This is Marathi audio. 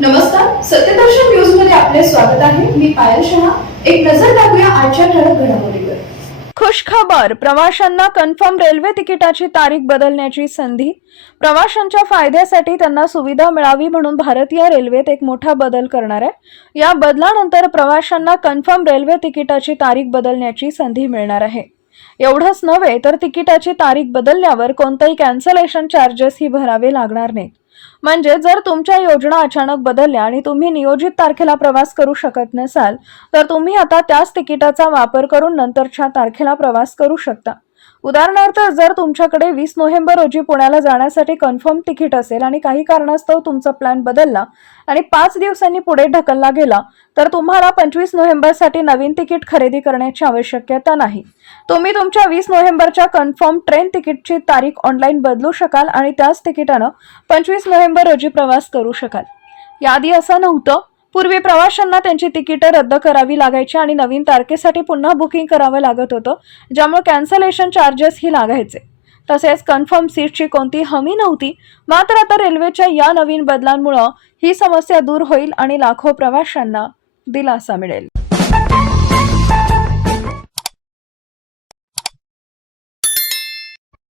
नमस्कार सत्यदर्शन न्यूजमध्ये आपले स्वागत आहे. मी पायल शहा. एक नजर टाकूया आजच्या ठळक घडामोडीवर. खुशखबर प्रवाशांना कन्फर्म रेल्वे तिकिटाची तारीख बदलण्याची संधी. प्रवाशांच्या फायद्यासाठी त्यांना सुविधा मिळावी म्हणून भारतीय रेल्वेत एक मोठा बदल करणार आहे. या बदलानंतर प्रवाशांना कन्फर्म रेल्वे तिकिटाची तारीख बदलण्याची संधी मिळणार आहे. एवढंच नव्हे तर तिकिटाची तारीख बदलल्यावर कोणताही कॅन्सलेशन चार्जेसही भरावे लागणार नाहीत. म्हणजे जर तुमच्या योजना अचानक बदलल्या आणि तुम्ही नियोजित तारखेला प्रवास करू शकत नसाल तर तुम्ही आता त्याच तिकिटाचा वापर करून नंतरच्या तारखेला प्रवास करू शकता. उदाहरणार्थ जर तुमच्याकडे वीस नोव्हेंबर रोजी पुण्याला जाण्यासाठी कन्फर्म तिकीट असेल आणि काही कारणास्तव तुमचा प्लॅन बदलला आणि पाच दिवसांनी पुढे ढकलला गेला तर तुम्हाला पंचवीस नोव्हेंबरसाठी नवीन तिकीट खरेदी करण्याची आवश्यकता नाही. तुम्ही तुमच्या वीस नोव्हेंबरच्या कन्फर्म ट्रेन तिकीटची तारीख ऑनलाईन बदलू शकाल आणि त्याच तिकिटानं पंचवीस नोव्हेंबर रोजी प्रवास करू शकाल. याआधी असं नव्हतं पूर्वी प्रवाशांना त्यांची तिकीटं रद्द करावी लागायची आणि नवीन तारखेसाठी पुन्हा बुकिंग करावं लागत होतं ज्यामुळे कॅन्सलेशन चार्जेस ही लागायचे. तसेच कन्फर्म सीटची कोणती हमी नव्हती मात्र आता रेल्वेच्या या नवीन बदलांमुळं ही समस्या दूर होईल आणि लाखो प्रवाशांना दिलासा मिळेल.